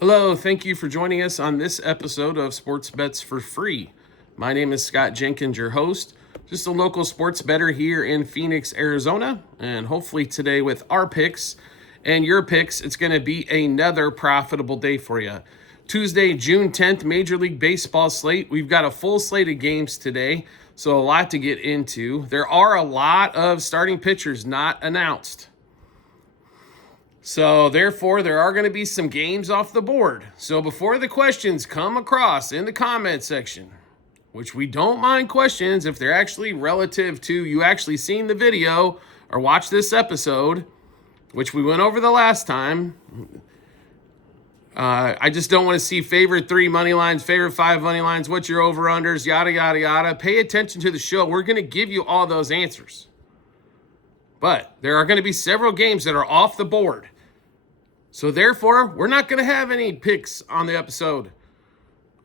Hello, thank you for joining us on this episode of Sports Bets for Free. My name is Scott Jenkins, your host, just a local sports bettor here in Phoenix, Arizona, and hopefully today with our picks and your picks, it's going to be another profitable day for you. Tuesday, June 10th, Major League Baseball slate. We've got a full slate of games today, so a lot to get into. There are a lot of starting pitchers not announced. So, therefore, there are going to be some games off the board. So, before the questions come across in the comment section, which we don't mind questions if they're actually relative to you actually seeing the video or watch this episode, which we went over the last time. I just don't want to see favorite 3 money lines, favorite 5 money lines, what's your over-unders, yada, yada, yada. Pay attention to the show. We're going to give you all those answers. But there are going to be several games that are off the board. So therefore, we're not going to have any picks on the episode,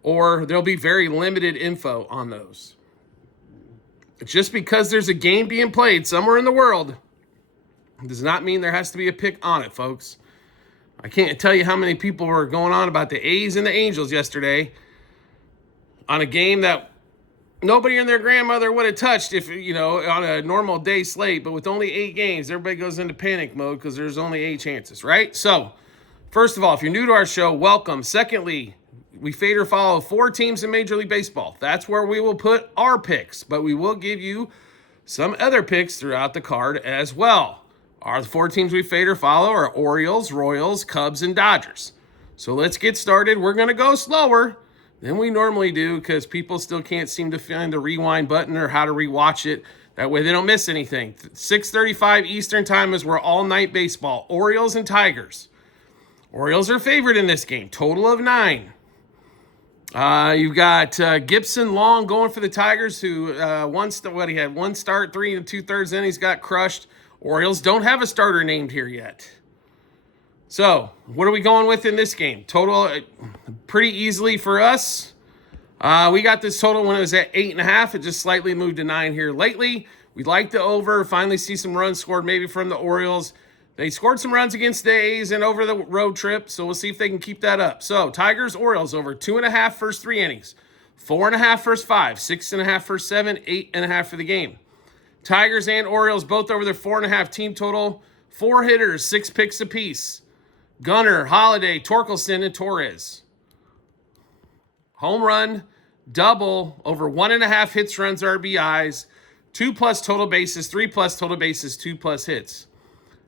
or there'll be very limited info on those. Just because there's a game being played somewhere in the world does not mean there has to be a pick on it, folks. I can't tell you how many people were going on about the A's and the Angels yesterday on a game that nobody and their grandmother would have touched if, on a normal day slate. But with only 8 games, everybody goes into panic mode because there's only 8 chances, right? So, first of all, if you're new to our show, welcome. Secondly, we fade or follow 4 teams in Major League Baseball. That's where we will put our picks, but we will give you some other picks throughout the card as well. The 4 teams we fade or follow are Orioles, Royals, Cubs, and Dodgers. So let's get started. We're going to go slower than we normally do because people still can't seem to find the rewind button or how to rewatch it. That way they don't miss anything. 6:35 Eastern time is where all-night baseball. Orioles and Tigers. Orioles are favored in this game. Total of 9. You've got Gibson Long going for the Tigers, who he had 1 start, 3 2/3 innings, got crushed. Orioles don't have a starter named here yet. So, what are we going with in this game? Total, pretty easily for us. We got this total when it was at 8.5. It just slightly moved to 9 here lately. We'd like the over. Finally see some runs scored maybe from the Orioles. They scored some runs against the A's and over the road trip, so we'll see if they can keep that up. So, Tigers, Orioles over 2.5 first 3 innings, 4.5 first 5, 6.5 first 7, 8.5 for the game. Tigers and Orioles both over their 4.5 team total. 4 hitters, 6 picks apiece. Gunnar, Holiday, Torkelson, and Torres. Home run, double, over 1.5 hits, runs, RBIs, 2+ total bases, 3+ total bases, 2+ hits.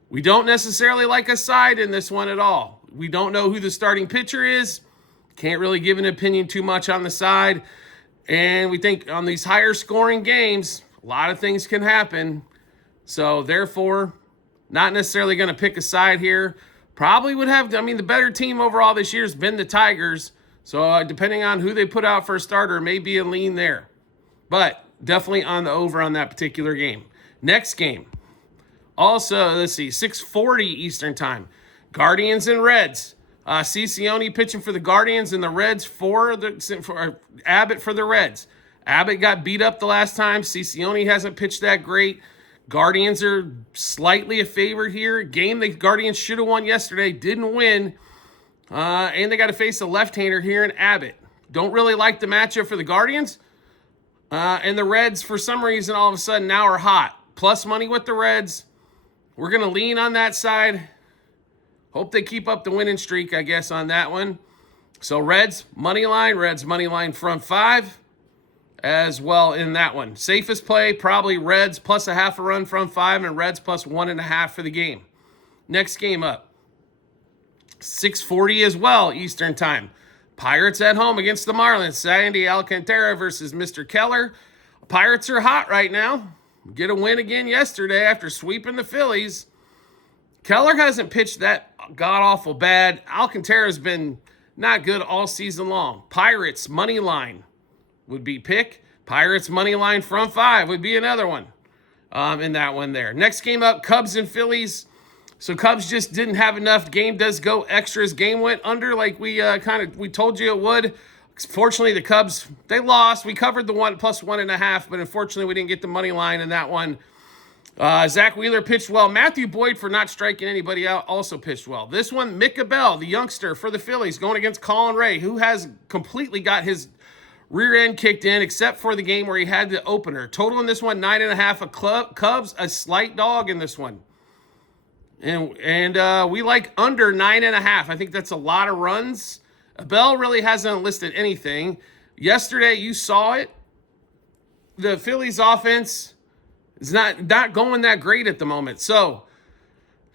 We don't necessarily like a side in this one at all. We don't know who the starting pitcher is. Can't really give an opinion too much on the side. And we think on these higher scoring games, a lot of things can happen. So therefore, not necessarily going to pick a side here. Probably would have, the better team overall this year has been the Tigers. So depending on who they put out for a starter, may be a lean there. But definitely on the over on that particular game. Next game. Also, let's see, 6:40 Eastern time. Guardians and Reds. Cicione pitching for the Guardians and the Reds for Abbott for the Reds. Abbott got beat up the last time. Cicione hasn't pitched that great. Guardians are slightly a favorite here. Game the Guardians should have won yesterday, didn't win. And they got to face a left-hander here in Abbott. Don't really like the matchup for the Guardians. And the Reds, for some reason, all of a sudden now are hot. Plus money with the Reds. We're going to lean on that side. Hope they keep up the winning streak, I guess, on that one. So Reds money line front 5 as well in that one. Safest play, probably Reds plus a half a run front 5 and Reds plus 1.5 for the game. Next game up. 6:40 as well, Eastern time. Pirates at home against the Marlins. Sandy Alcantara versus Mr. Keller. Pirates are hot right now. Get a win again yesterday after sweeping the Phillies. Keller hasn't pitched that god-awful bad. Alcantara's been not good all season long. Pirates money line would be pick. Pirates money line front 5 would be another one in that one there. Next game up, Cubs and Phillies. So Cubs just didn't have enough. Game does go extras. Game went under like we told you it would. Fortunately, the Cubs, they lost. We covered the 1 plus 1.5, but unfortunately, we didn't get the money line in that one. Zach Wheeler pitched well. Matthew Boyd, for not striking anybody out, also pitched well. This one, Micah Bell, the youngster for the Phillies, going against Colin Ray, who has completely got his rear end kicked in, except for the game where he had the opener. Total in this one, 9.5. Cubs, a slight dog in this one. And we like under 9.5. I think that's a lot of runs. Bell really hasn't listed anything. Yesterday, you saw it. The Phillies offense is not going that great at the moment. So,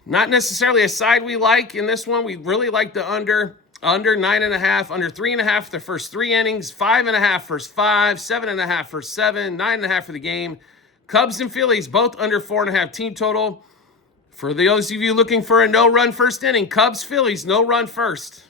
not necessarily a side we like in this one. We really like the under 9.5, under 3.5 the first 3 innings, 5.5 first 5, 7.5 first 7, 9.5 for the game. Cubs and Phillies both under 4.5 team total. For those of you looking for a no-run first inning, Cubs, Phillies, no run first.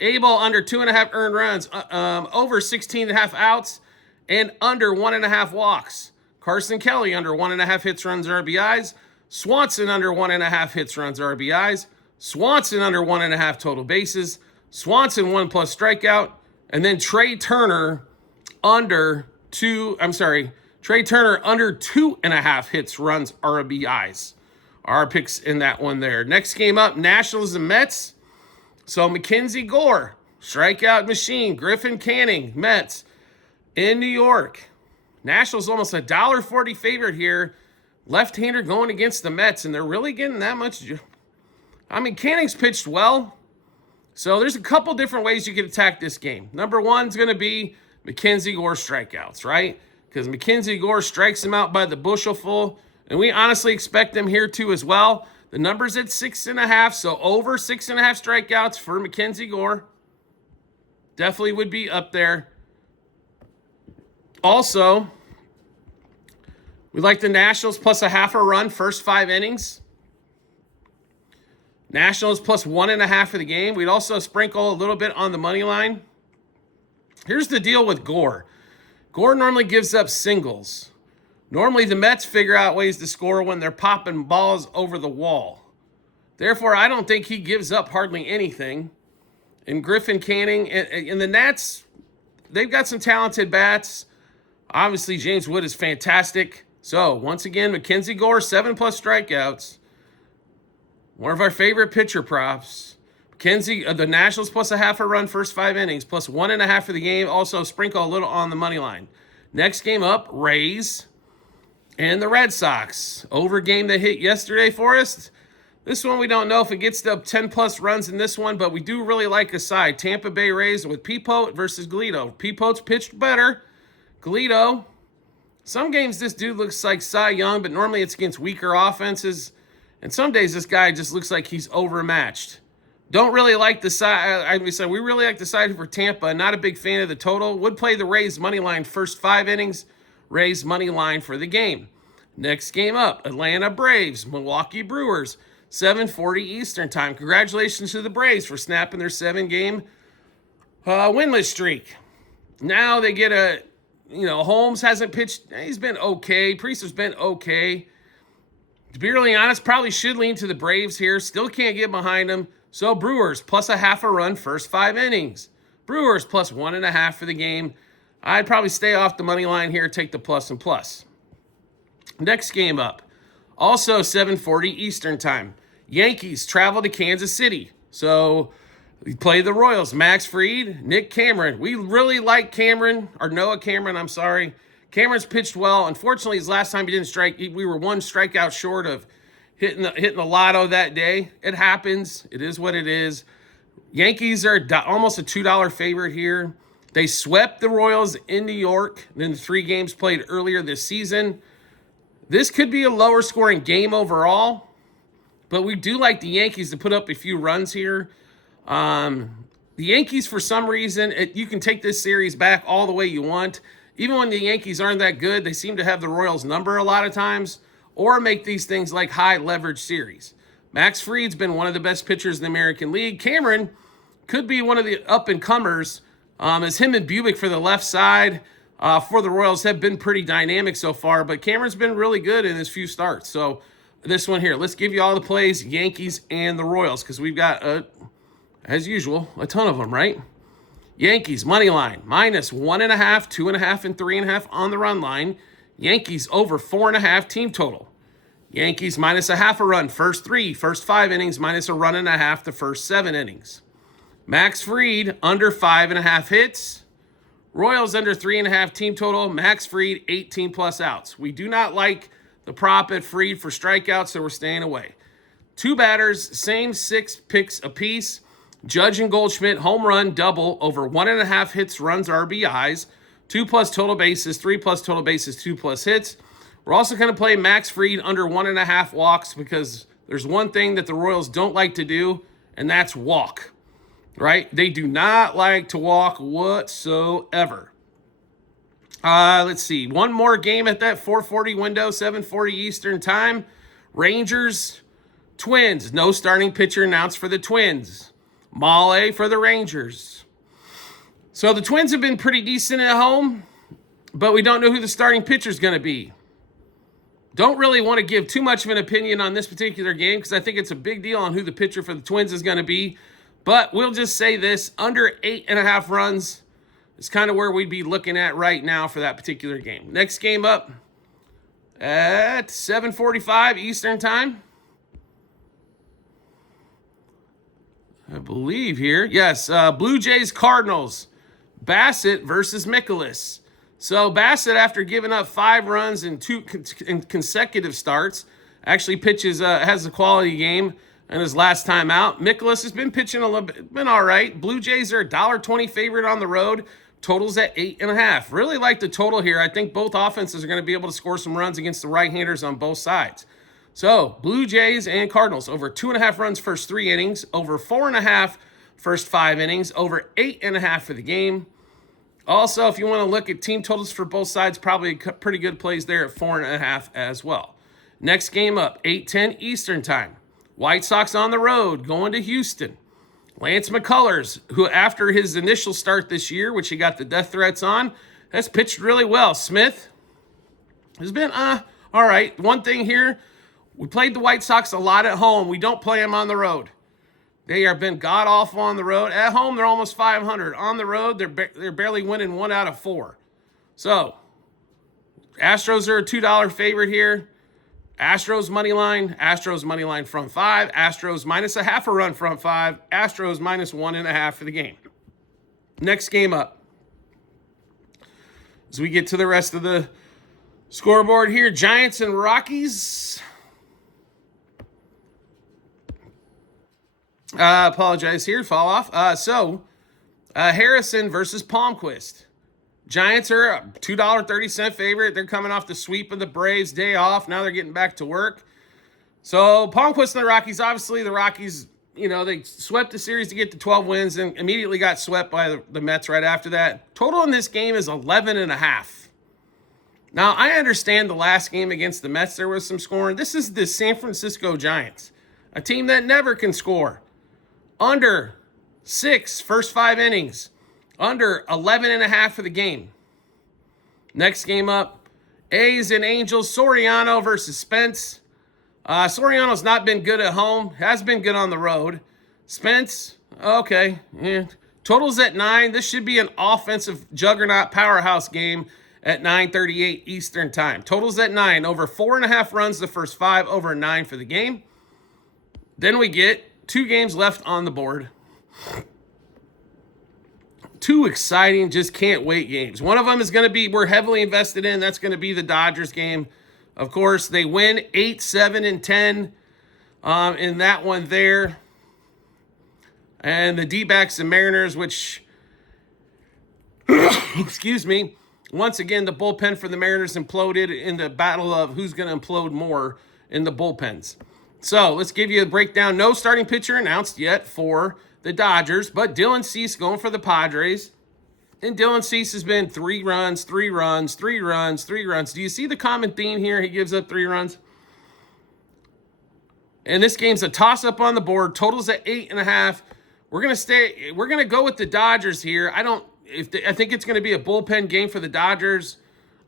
A-ball under 2.5 earned runs, over 16.5 outs, and under 1.5 walks. Carson Kelly under 1.5 hits, runs, RBIs. Swanson under 1.5 hits, runs, RBIs. Swanson under 1.5 total bases. Swanson 1+ strikeout. And then Trey Turner under 2.5 hits, runs, RBIs. Our picks in that one there. Next game up, Nationals and Mets. So Mackenzie Gore, strikeout machine. Griffin Canning, Mets in New York. Nationals almost a $1.40 favorite here. Left-hander going against the Mets, and they're really getting that much. I mean, Canning's pitched well. So there's a couple different ways you could attack this game. Number one is going to be Mackenzie Gore strikeouts, right? Because Mackenzie Gore strikes him out by the bushelful, and we honestly expect them here too as well. The number's at 6.5, so over 6.5 strikeouts for Mackenzie Gore. Definitely would be up there. Also, we like the Nationals plus a half a run first 5 innings. Nationals plus 1.5 for the game. We'd also sprinkle a little bit on the money line. Here's the deal with Gore. Gore normally gives up singles. Normally, the Mets figure out ways to score when they're popping balls over the wall. Therefore, I don't think he gives up hardly anything. And Griffin Canning and the Nats, they've got some talented bats. Obviously, James Wood is fantastic. So, once again, Mackenzie Gore, 7+ strikeouts. One of our favorite pitcher props. Mackenzie, the Nationals plus a half a run first 5 innings, plus 1.5 for the game. Also, sprinkle a little on the money line. Next game up, Rays and the Red Sox. Over game that hit yesterday for us. This one, we don't know if it gets to 10+ runs in this one, but we do really like a side. Tampa Bay Rays with Peepote versus Galito. Peepote's pitched better. Galito, some games this dude looks like Cy Young, but normally it's against weaker offenses. And some days this guy just looks like he's overmatched. Don't really like the side. We really like the side for Tampa. Not a big fan of the total. Would play the Rays money line first 5 innings. Rays money line for the game. Next game up, Atlanta Braves, Milwaukee Brewers, 7:40 Eastern time. Congratulations to the Braves for snapping their 7-game winless streak. Now they get Holmes hasn't pitched. He's been okay. Priest's been okay. To be really honest, probably should lean to the Braves here. Still can't get behind them. So Brewers plus a half a run first 5 innings. Brewers plus 1.5 for the game. I'd probably stay off the money line here, take the plus and plus. Next game up, also 7:40 Eastern time. Yankees travel to Kansas City. So we play the Royals. Max Fried, Nick Cameron. We really like Cameron, or Noah Cameron, I'm sorry. Cameron's pitched well. Unfortunately, his last time he didn't strike, we were 1 strikeout short of hitting the lotto that day. It happens. It is what it is. Yankees are almost a $2 favorite here. They swept the Royals in New York in the 3 games played earlier this season. This could be a lower scoring game overall, but we do like the Yankees to put up a few runs here. The Yankees, for some reason, you can take this series back all the way you want. Even when the Yankees aren't that good, they seem to have the Royals number a lot of times, or make these things like high leverage series. Max Fried's been one of the best pitchers in the American League. Cameron could be one of the up-and-comers, as him and Bubick for the left side for the Royals have been pretty dynamic so far, but Cameron's been really good in his few starts. So this one here, let's give you all the plays, Yankees and the Royals, because we've got, as usual, a ton of them, right? Yankees, money line, minus 1.5, 2.5, and 3.5 on the run line. Yankees over 4.5 team total. Yankees minus a half a run first 5 innings, minus a run and a half the first 7 innings. Max Fried under 5.5 hits. Royals under 3.5 team total. Max Fried 18 plus outs. We do not like the prop at Fried for strikeouts, so we're staying away. 2 batters, same 6 picks apiece. Judge and Goldschmidt, home run, double, over 1.5 hits, runs, RBIs, 2 plus total bases, 3 plus total bases, 2 plus hits. We're also going to play Max Fried under 1.5 walks because there's one thing that the Royals don't like to do, and that's walk, right? They do not like to walk whatsoever. Let's see. One more game at that 4:40 window, 7:40 Eastern time. Rangers, Twins. No starting pitcher announced for the Twins. Male for the Rangers. So the Twins have been pretty decent at home, but we don't know who the starting pitcher is going to be. Don't really want to give too much of an opinion on this particular game because I think it's a big deal on who the pitcher for the Twins is going to be. But we'll just say this, under 8.5 runs is kind of where we'd be looking at right now for that particular game. Next game up at 7:45 Eastern time. I believe here. Yes, Blue Jays Cardinals. Bassett versus Mikolas. So Bassett, after giving up 5 runs in 2 consecutive starts, actually pitches, has a quality game in his last time out. Mikolas has been pitching a little bit, been all right. Blue Jays are a $1.20 favorite on the road. Totals at 8.5. Really like the total here. I think both offenses are going to be able to score some runs against the right-handers on both sides. So, Blue Jays and Cardinals, over 2.5 runs first 3 innings, over 4.5 first 5 innings, over 8.5 for the game. Also, if you want to look at team totals for both sides, probably pretty good plays there at 4.5 as well. Next game up, 8:10 Eastern time. White Sox on the road, going to Houston. Lance McCullers, who after his initial start this year, which he got the death threats on, has pitched really well. Smith has been, all right. One thing here, we played the White Sox a lot at home. We don't play them on the road. They have been god-awful on the road. At home, they're almost 500. On the road, they're barely winning 1 out of 4. So, Astros are a $2 favorite here. Astros money line front 5. Astros minus a half a run front 5. Astros minus 1.5 for the game. Next game up. As we get to the rest of the scoreboard here, Giants and Rockies. Apologize here, fall off. Harrison versus Palmquist. Giants are a $2.30 favorite. They're coming off the sweep of the Braves, day off. Now they're getting back to work. So Palmquist and the Rockies, obviously the Rockies, they swept the series to get to 12 wins and immediately got swept by the Mets right after that. Total in this game is 11.5. Now, I understand the last game against the Mets, there was some scoring. This is the San Francisco Giants, a team that never can score. Under 6 first 5 innings. Under 11.5 for the game. Next game up, A's and Angels. Soriano versus Spence. Soriano's not been good at home. Has been good on the road. Spence, okay. Yeah. Totals at 9. This should be an offensive juggernaut powerhouse game at 9:38 Eastern time. Totals at 9. Over 4.5 runs the first 5. Over 9 for the game. Then we get 2 games left on the board. 2 exciting, just can't wait games. One of them is going to be, we're heavily invested in. That's going to be the Dodgers game. Of course, they win 8, 7, and 10 in that one there. And the D-backs and Mariners, which, excuse me, once again, the bullpen for the Mariners imploded in the battle of who's going to implode more in the bullpens. So let's give you a breakdown. No starting pitcher announced yet for the Dodgers, but Dylan Cease going for the Padres. And Dylan Cease has been 3 runs, 3 runs, 3 runs, 3 runs. Do you see the common theme here? He gives up 3 runs. And this game's a toss-up on the board. Totals at 8.5. We're gonna go with the Dodgers here. I think it's gonna be a bullpen game for the Dodgers.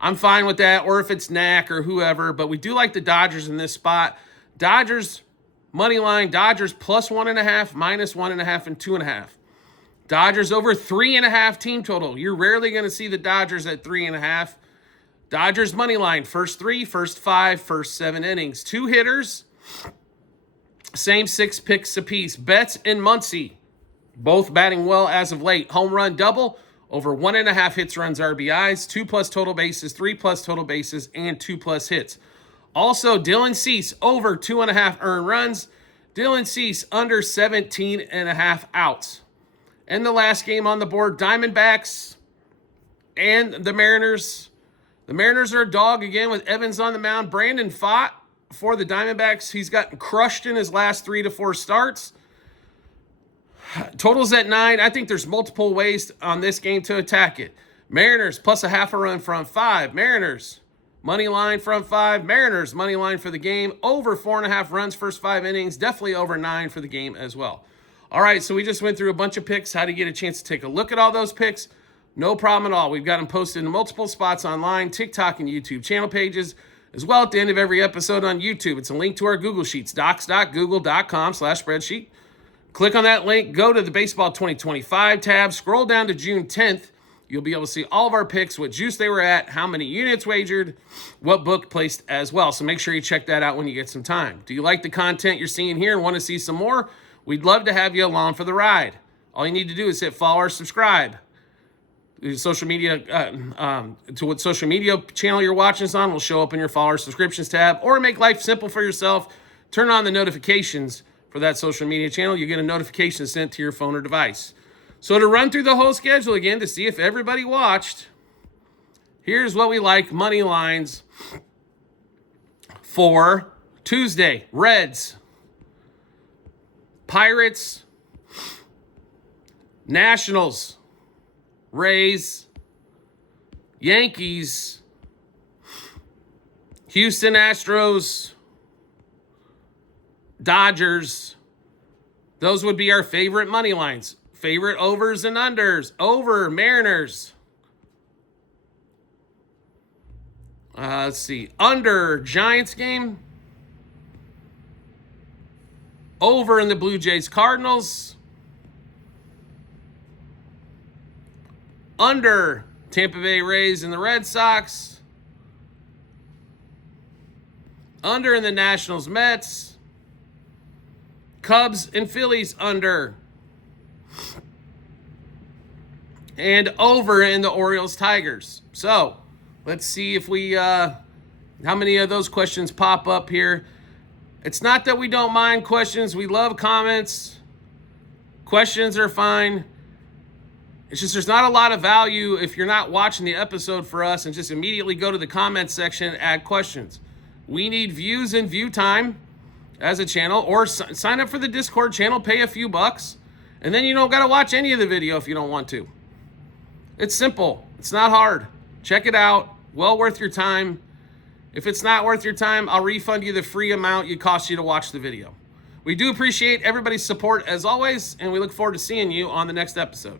I'm fine with that, or if it's Knack or whoever, but we do like the Dodgers in this spot. Dodgers money line, Dodgers plus 1.5, minus 1.5, and 2.5. Dodgers over 3.5 team total. You're rarely going to see the Dodgers at 3.5. Dodgers money line, first 3, first 5, first 7 innings. 2 hitters, same 6 picks apiece. Betts and Muncy, both batting well as of late. Home run double, over 1.5 hits, runs, RBIs, 2+ total bases, 3+ total bases, and 2+ hits. Also, Dylan Cease, over 2.5 earned runs. Dylan Cease, under 17.5 outs. And the last game on the board, Diamondbacks and the Mariners. The Mariners are a dog again with Evans on the mound. Brandon Pfaadt for the Diamondbacks. He's gotten crushed in his last 3 to 4 starts. Totals at 9. I think there's multiple ways on this game to attack it. Mariners plus a half a run from 5. Mariners money line from 5. Mariners money line for the game. Over 4.5 runs first 5 innings. Definitely over 9 for the game as well. All right, so we just went through a bunch of picks. How to get a chance to take a look at all those picks? No problem at all. We've got them posted in multiple spots online, TikTok and YouTube channel pages, as well at the end of every episode on YouTube. It's a link to our Google Sheets, docs.google.com/spreadsheet. Click on that link, go to the Baseball 2025 tab, scroll down to June 10th. You'll be able to see all of our picks, what juice they were at, how many units wagered, what book placed as well. So make sure you check that out when you get some time. Do you like the content you're seeing here and want to see some more? We'd love to have you along for the ride. All you need to do is hit follow or subscribe. Social media, to what social media channel you're watching us on will show up in your follower subscriptions tab, or make life simple for yourself. Turn on the notifications for that social media channel. You get a notification sent to your phone or device. So to run through the whole schedule again to see if everybody watched, here's what we like money lines for Tuesday. Reds, Pirates, Nationals, Rays, Yankees, Houston Astros, Dodgers. Those would be our favorite money lines. Favorite overs and unders. Over, Mariners. Let's see. Under, Giants game. Over in the Blue Jays Cardinals. Under, Tampa Bay Rays and the Red Sox. Under in the Nationals Mets. Cubs and Phillies under. And over in the Orioles Tigers. So let's see if we how many of those questions pop up here. It's not that we don't mind questions. We love comments. Questions are fine. It's just there's not a lot of value if you're not watching the episode for us and just immediately go to the comments section and add questions. We need views and view time as a channel, or sign up for the Discord channel, pay a few bucks, and then you don't got to watch any of the video if you don't want to. It's simple. It's not hard. Check it out. Well worth your time. If it's not worth your time, I'll refund you the free amount it cost you to watch the video. We do appreciate everybody's support as always, and we look forward to seeing you on the next episode.